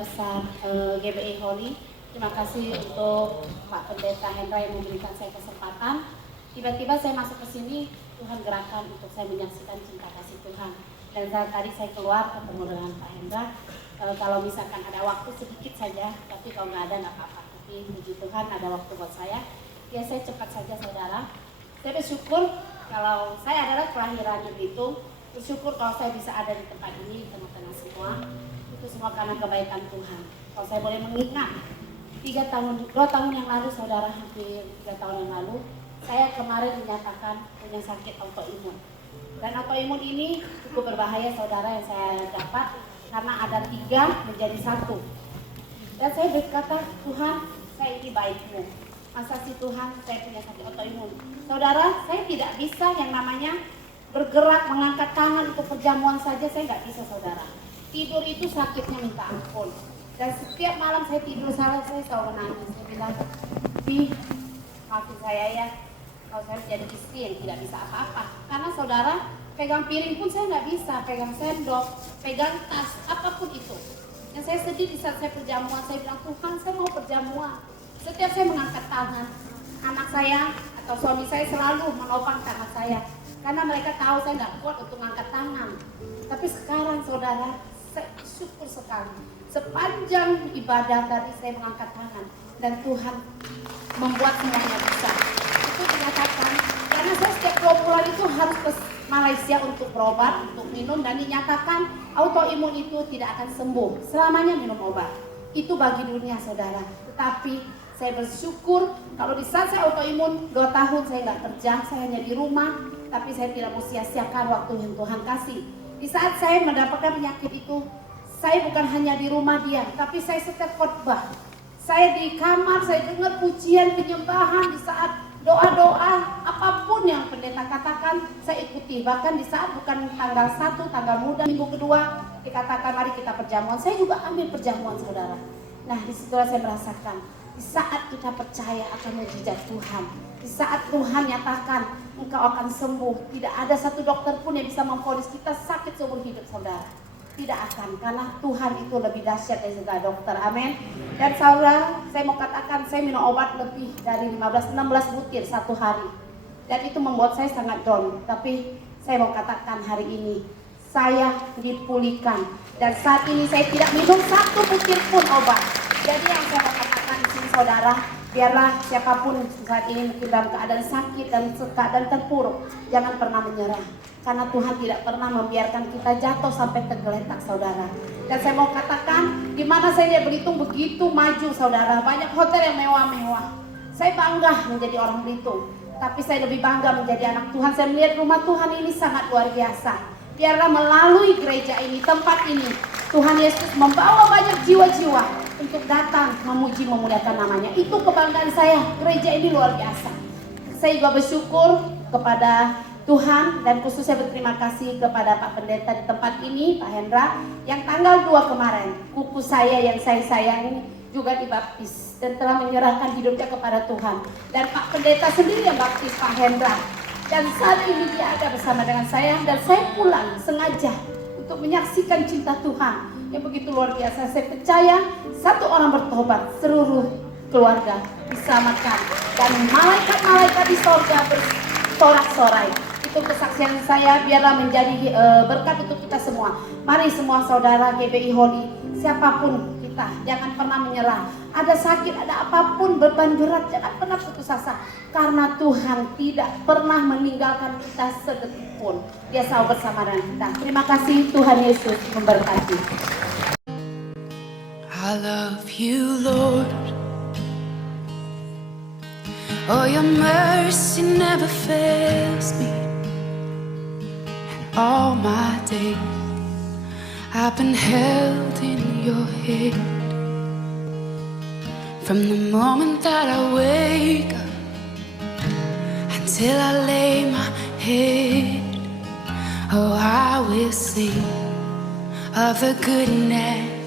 Besar GBI Holy. Terima kasih untuk Pak Pendeta Hendra yang memberikan saya kesempatan. Tiba-tiba saya masuk ke sini, Tuhan gerakan untuk saya menyaksikan cinta kasih Tuhan. Dan tadi saya keluar ketemu dengan Pak Hendra. Kalau misalkan ada waktu sedikit saja, tapi kalau nggak ada nggak apa-apa. Tapi puji Tuhan ada waktu buat saya. Ya saya cepat saja saudara. Saya bersyukur kalau saya adalah kelahiran di Belitung. Bersyukur kalau saya bisa ada di tempat ini di tengah-tengah semua. Itu semua karena kebaikan Tuhan. Kalau saya boleh mengingat 2 tahun yang lalu saudara, hampir 3 tahun yang lalu, saya kemarin dinyatakan punya sakit autoimun. Dan autoimun ini cukup berbahaya saudara yang saya dapat karena ada 3 menjadi 1. Dan saya berkata, Tuhan, saya ini baik-Mu. Masa sih Tuhan saya punya sakit autoimun? Saudara, saya tidak bisa yang namanya bergerak, mengangkat tangan untuk perjamuan saja, saya nggak bisa saudara. Tidur itu sakitnya minta ampun. Dan setiap malam saya tidur saya selalu menangis. Saya bilang, maafin saya ya, kalau saya jadi istri yang tidak bisa apa-apa. Karena saudara, pegang piring pun saya nggak bisa, pegang sendok, pegang tas, apapun itu. Dan saya sedih di saat saya perjamuan, saya bilang, Tuhan saya mau perjamuan. Setiap saya mengangkat tangan, anak saya atau suami saya selalu menopang tangan saya. Karena mereka tahu saya nggak kuat untuk mengangkat tangan. Tapi sekarang saudara, saya syukur sekali. Sepanjang ibadah tadi saya mengangkat tangan. Dan Tuhan membuat semuanya bisa. Itu dinyatakan, karena saya setiap 2 bulan itu harus ke Malaysia untuk berobat, untuk minum. Dan dinyatakan autoimun itu tidak akan sembuh selamanya minum obat. Itu bagi dunia saudara. Tetapi saya bersyukur kalau di saat saya autoimun 2 tahun saya nggak kerja, saya hanya di rumah. Tapi saya tidak mau sia-siakan waktu yang Tuhan kasih. Di saat saya mendapatkan penyakit itu, saya bukan hanya di rumah dia, tapi saya setiap khotbah. Saya di kamar, saya dengar pujian, penyembahan, di saat doa-doa, apapun yang pendeta katakan, saya ikuti. Bahkan di saat bukan tanggal 1, tanggal muda, minggu kedua, dikatakan mari kita perjamuan. Saya juga ambil perjamuan saudara. Nah disitulah saya merasakan, di saat kita percaya akan mujizat Tuhan, di saat Tuhan nyatakan engkau akan sembuh, tidak ada satu dokter pun yang bisa memvonis kita sakit seumur hidup saudara. Tidak akan, karena Tuhan itu lebih dahsyat dari segala dokter. Amin. Dan saudara, saya mau katakan saya minum obat lebih dari 15-16 butir satu hari. Dan itu membuat saya sangat down. Tapi saya mau katakan hari ini saya dipulihkan. Dan saat ini saya tidak minum 1 butir pun obat. Jadi yang saya mau katakan di sini saudara, biarlah siapapun saat ini mungkin dalam keadaan sakit dan keadaan terpuruk, jangan pernah menyerah. Karena Tuhan tidak pernah membiarkan kita jatuh sampai tergeletak saudara. Dan saya mau katakan, di mana saya di Belitung begitu maju saudara, banyak hotel yang mewah-mewah. Saya bangga menjadi orang Belitung, tapi saya lebih bangga menjadi anak Tuhan. Saya melihat rumah Tuhan ini sangat luar biasa. Biarlah melalui gereja ini, tempat ini, Tuhan Yesus membawa banyak jiwa-jiwa untuk datang memuji memuliakan namanya. Itu kebanggaan saya, gereja ini luar biasa. Saya juga bersyukur kepada Tuhan dan khususnya berterima kasih kepada Pak Pendeta di tempat ini, Pak Hendra, yang tanggal 2 kemarin, kuku saya yang saya sayangi juga dibaptis dan telah menyerahkan hidupnya kepada Tuhan. Dan Pak Pendeta sendiri yang baptis Pak Hendra. Dan saat ini dia ada bersama dengan saya dan saya pulang sengaja untuk menyaksikan cinta Tuhan yang begitu luar biasa. Saya percaya 1 orang bertobat, seluruh keluarga diselamatkan dan malaikat-malaikat di sorga bersorak-sorai. Itu kesaksian saya, biarlah menjadi berkat untuk kita semua. Mari semua saudara GBI Holy, siapapun kita, jangan pernah menyerah. Ada sakit, ada apapun, beban berat, jangan pernah putus asa. Karena Tuhan tidak pernah meninggalkan kita sedetik pun. Dia selalu bersama dengan kita. Terima kasih, Tuhan Yesus memberkati. I love you, Lord. Oh, your mercy never fails me. And all my days I've been held in your hand. From the moment that I wake up until I lay my head, oh, I will sing of the goodness